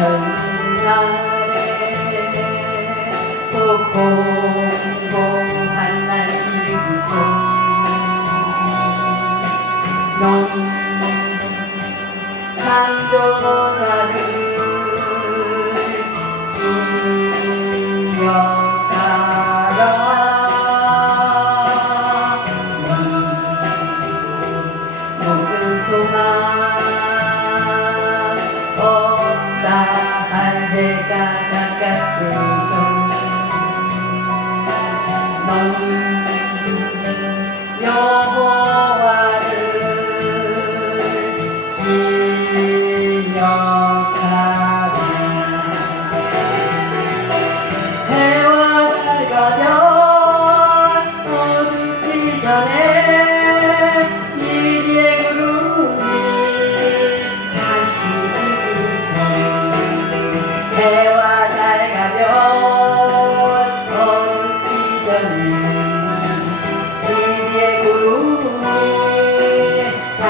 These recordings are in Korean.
전날에 또 공공한 날 이전 넌 창조자를 기억하라 모든 소망 Bye.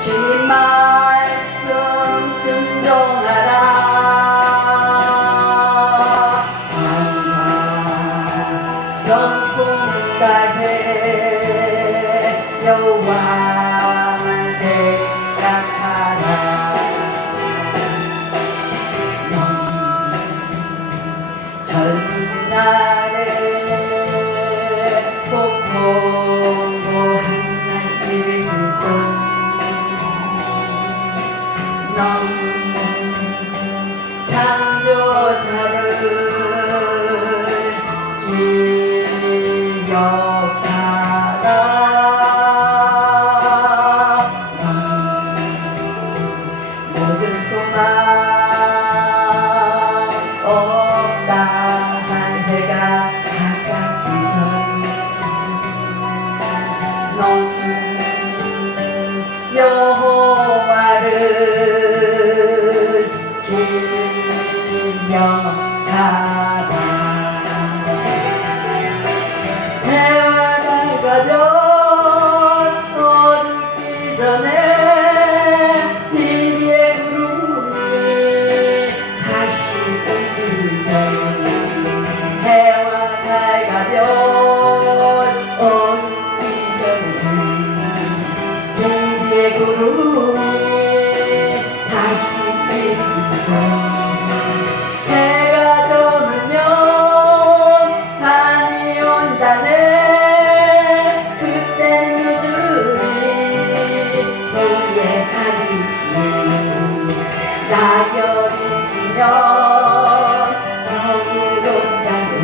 주님 넘 창조자를 기억 사랑 해와 달과 별 어둡기 전에 낙엽이 지면 너무롭다니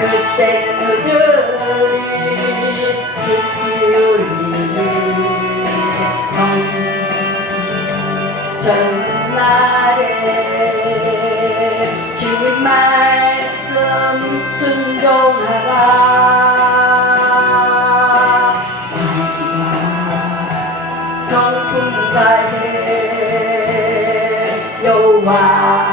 그때 우주이 시티 울리는 전말에 주님 말씀 순종하라. 성품 가에 wow.